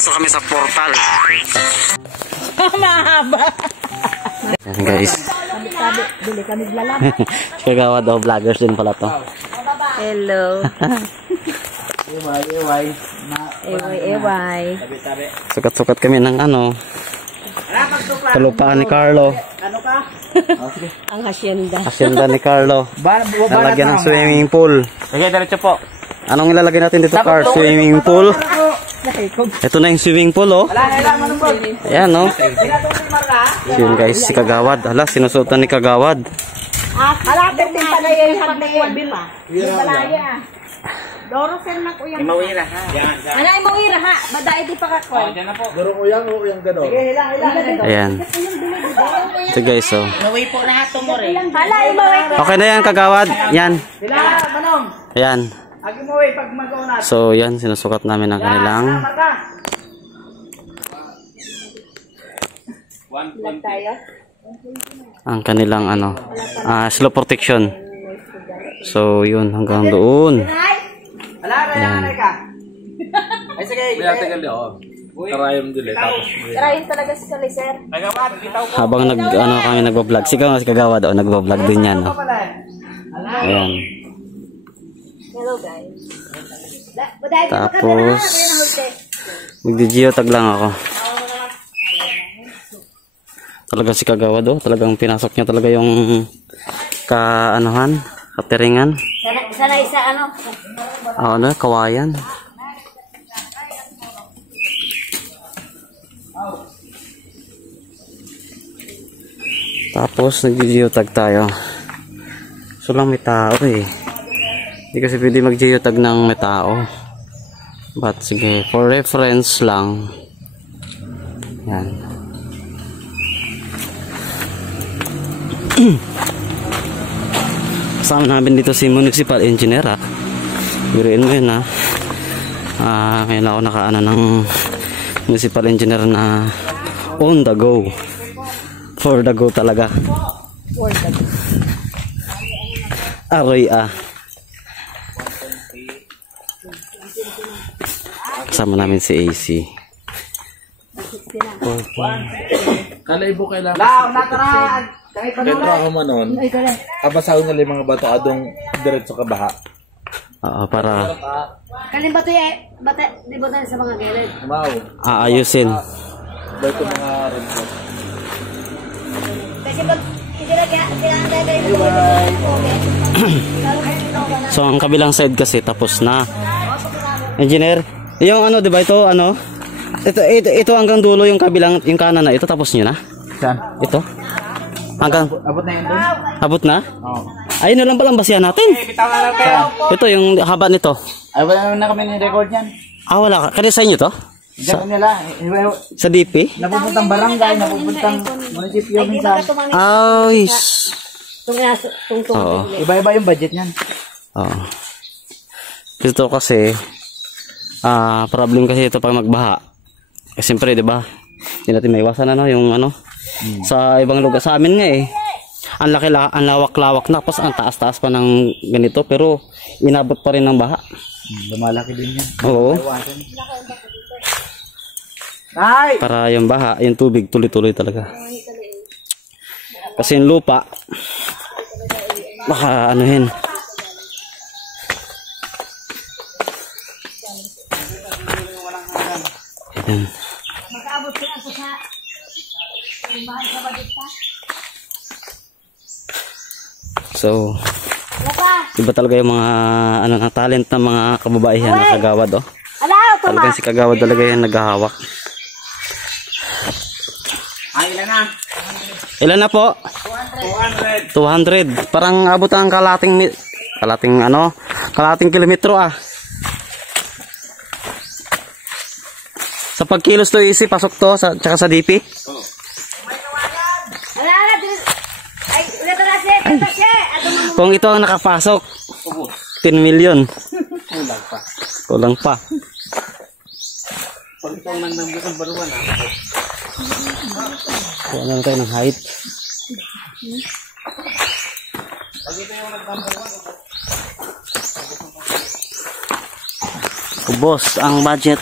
Pasok kami sa portal. Mahaba. Yan guys. Bili kami lalang. Kagawad daw, vloggers din pala to. Hello. Eway. Sukat-sukat kami ng ano. Kalupaan ni Carlo. Ano ka? Ang hacienda. Hacienda ni Carlo. Lalagyan ng swimming pool. Okay, diretso po. Anong ilalagay natin dito, Car? Swimming pool. Ito na yung swimming pool, oh. Ayan, oh. Yun guys, si Kagawad. Hala, sinusutan ni Kagawad. Halapit din pala yung harbibil. Yung balaya. Doro sen na ko yung. Imawira ha. Ano imawira ha? Baday di pa ka ko. Diyan na po. Duro ko yang gano. Sige, hila. Ayan. Ito guys, oh. Imawi po na hato mo rin. Hala imawira. Okay na yan, Kagawad. Yan. Hila, manong. Ayan. Agi mo pag mag-una. So, yan, sinusukat namin ang kanilang ano, slow protection. So, yun, hanggang doon. Ayan. Ay, sige. Karayin talaga si Saliser. Habang kami nagbablog. Sigaw nga si Kagawad, oh, nagbablog din yan. Oh. Ayan. Hello guys. Tapos, magdi-geotag lang ako. Talaga si Kagawad, oh. Talagang pinasok niya talaga yung katiringan. Sana isa ano? Kawayan. Tapos, nagdi-geotag tayo. So lang may tao eh. Hindi kasi pwede mag-geotag ng may tao. But sige, for reference lang. Yan. Kasama namin dito si municipal engineer ha. Biruin mo yun ha. Ngayon ako nakaano ng municipal engineer na on the go. For the go talaga. For the go. Aroy Kasama namin si AC. Kalaibo kailangan. Nakaraan. Kaya ako manon. Abasahon na mga bato adong diretso ka baha. Oo, para Kanin bato di ba sa mga gilid? Mau. Aayusin. Bato mga rinso. Kasi pag so ang kabilang side kasi tapos na. Engineer, yung ano, 'di ba ito ano? Ito hanggang dulo yung kabilang, yung kanan na ito tapos niyo na? Saan? Ito. Hanggang Abot na yan doon? abot na? Oo. Ayun na lang palang basihan natin. Bitaw na lang kayo. Ito yung haba nito. Ay, wala na kami ni-record yan. Wala ka. Kada sa inyo to? Diyan nila. Sa DP? Napupuntang barangay, napupuntang munisipyo minsan. Ay. Oo. Iba-iba yung budget niyan. Oo. Ito kasi problem kasi ito pag magbaha. Siyempre, 'di ba? Hindi natin maiwasan yung sa ibang lugar sa amin nga eh. Ang lawak-lawak na tapos ang taas-taas pa ng ganito pero inabot pa rin ng baha. Lumalaki din yan. Oo. Ay! Para yung baha, yung tubig tuloy-tuloy talaga. Kasi yung lupa baka anuhin. Ayan. Mag-aabot sila sa bahay sa badita. So, iba talaga yung mga talent ng mga kababaihan na Kagawad, oh. Talaga si Kagawad talaga yung naghahawak. Ilan na? Ilan na po? 200. Parang abot ang kalating kilometro Sa pagkilos to easy, pasok to tsaka sa DP. Kung ito ang nakapasok, 10 million. Kulang pa. Pag ito ang nangdambot ang baruan Kuha na tayo ng height. Pag ito yung nagtambaruan. Ubos ang budget.